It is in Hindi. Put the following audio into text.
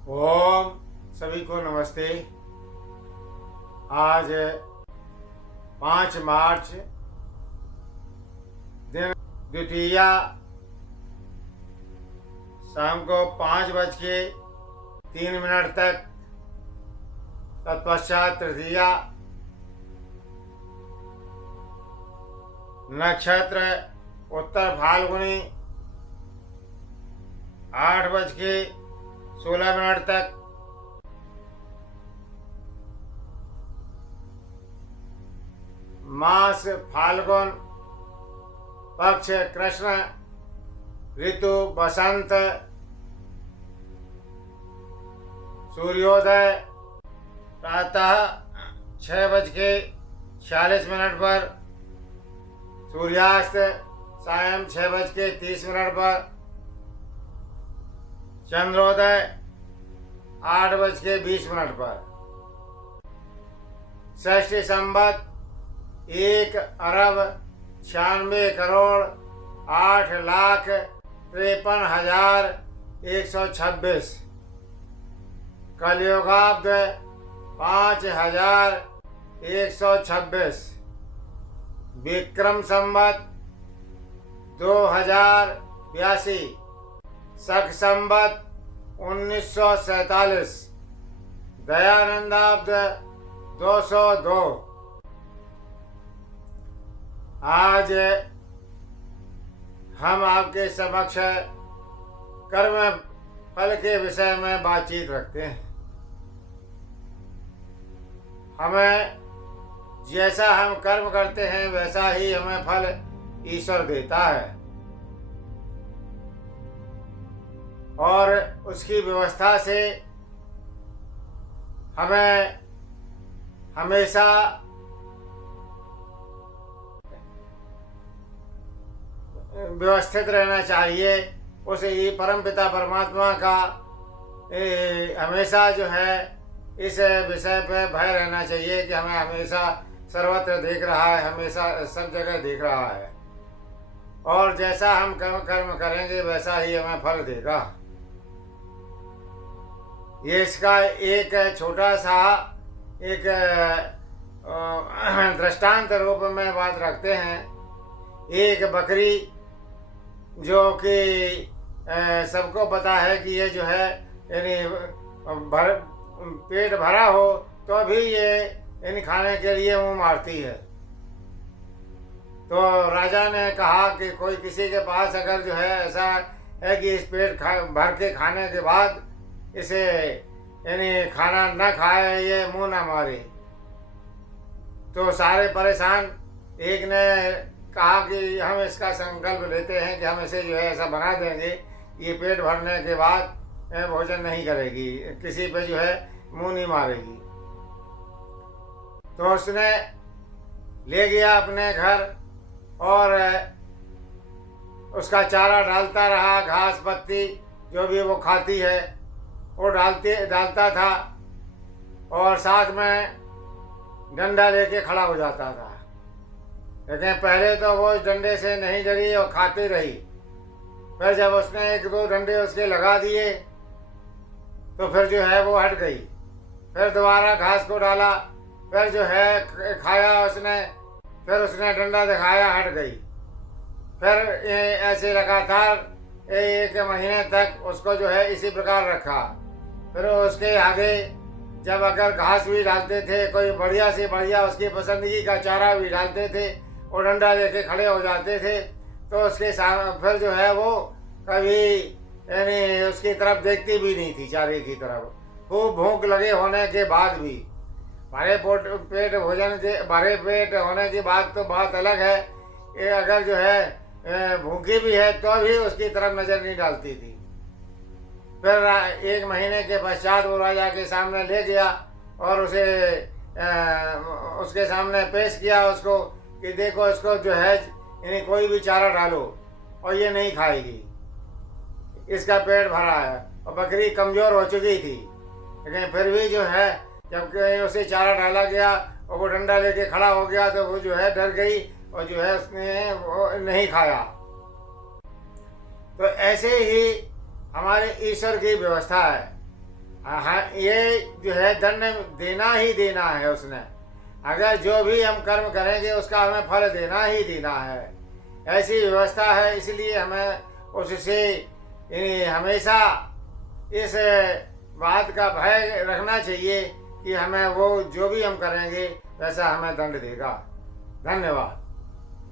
ओम सभी को नमस्ते। आज 5 मार्च दिन द्वितीया, शाम को 5:03 तक। तत्पश्चात तृतीया, नक्षत्र उत्तर फाल्गुनी 8:16 तक। मास फाल्गुन, पक्ष कृष्ण, ऋतु बसंत। सूर्योदय प्रातः 6:46 पर, सूर्यास्त सायं 6:30 पर, चंद्रोदय 8:20 पर। षष्ठी संवत 1,96,08,53,126। कलयुगाब्द 5,126। विक्रम संवत 2082। शक संवत 1947। दयानंदाब्द 202। आज हम आपके समक्ष कर्म फल के विषय में बातचीत रखते हैं। हमें जैसा हम कर्म करते हैं वैसा ही हमें फल ईश्वर देता है, और उसकी व्यवस्था से हमें हमेशा व्यवस्थित रहना चाहिए। उस परमपिता परमात्मा का हमेशा जो है इस विषय पे भय रहना चाहिए कि हमें हमेशा सर्वत्र देख रहा है, हमेशा सब जगह देख रहा है, और जैसा हम कर्म करेंगे वैसा ही हमें फल देगा। ये इसका एक छोटा सा एक दृष्टांत रूप में बात रखते हैं। एक बकरी जो कि सबको पता है कि ये जो है यानी पेट भरा हो तो भी ये इन खाने के लिए मुंह मारती है। तो राजा ने कहा कि कोई किसी के पास अगर जो है ऐसा है कि इस पेट भर के खाने के बाद इसे यानी खाना न खाए, ये मुंह न मारे। तो सारे परेशान। एक ने कहा कि हम इसका संकल्प लेते हैं कि हम इसे जो है ऐसा बना देंगे, ये पेट भरने के बाद भोजन नहीं करेगी, किसी पे जो है मुंह नहीं मारेगी। तो उसने ले गया अपने घर और उसका चारा डालता रहा, घास पत्ती जो भी वो खाती है वो डालता था, और साथ में डंडा लेके खड़ा हो जाता था। लेकिन पहले तो वो डंडे से नहीं डरी और खाती रही। फिर जब उसने 1-2 डंडे उसके लगा दिए तो फिर जो है वो हट गई। फिर दोबारा घास को डाला, फिर जो है खाया उसने, फिर उसने डंडा दिखाया, हट गई। फिर ऐसे लगातार 1 महीने तक उसको जो है इसी प्रकार रखा। फिर उसके आगे जब अगर घास भी डालते थे, कोई बढ़िया से बढ़िया उसकी पसंदगी का चारा भी डालते थे, वो डंडा लेके खड़े हो जाते थे, तो उसके सामने फिर जो है वो कभी यानी उसकी तरफ देखती भी नहीं थी, चारे की तरफ। खूब भूख लगे होने के बाद भी, भरे पेट भोजन के भरे पेट होने की बात तो बात अलग है, कि अगर जो है भूखी भी है तो भी उसकी तरफ नजर नहीं डालती थी। फिर 1 महीने के पश्चात वो राजा के सामने ले गया और उसे उसके सामने पेश किया उसको कि देखो इसको जो है यानी कोई भी चारा डालो और ये नहीं खाएगी, इसका पेट भरा है। और बकरी कमज़ोर हो चुकी थी, लेकिन फिर भी जो है जब उसे चारा डाला गया और वो डंडा लेके खड़ा हो गया तो वो जो है डर गई और जो है उसने वो नहीं खाया। तो ऐसे ही हमारे ईश्वर की व्यवस्था है हाँ, ये जो है दंड देना ही देना है उसने। अगर जो भी हम कर्म करेंगे उसका हमें फल देना ही देना है, ऐसी व्यवस्था है। इसलिए हमें उससे हमेशा इस बात का भय रखना चाहिए कि हमें वो जो भी हम करेंगे वैसा हमें दंड देगा। धन्यवाद।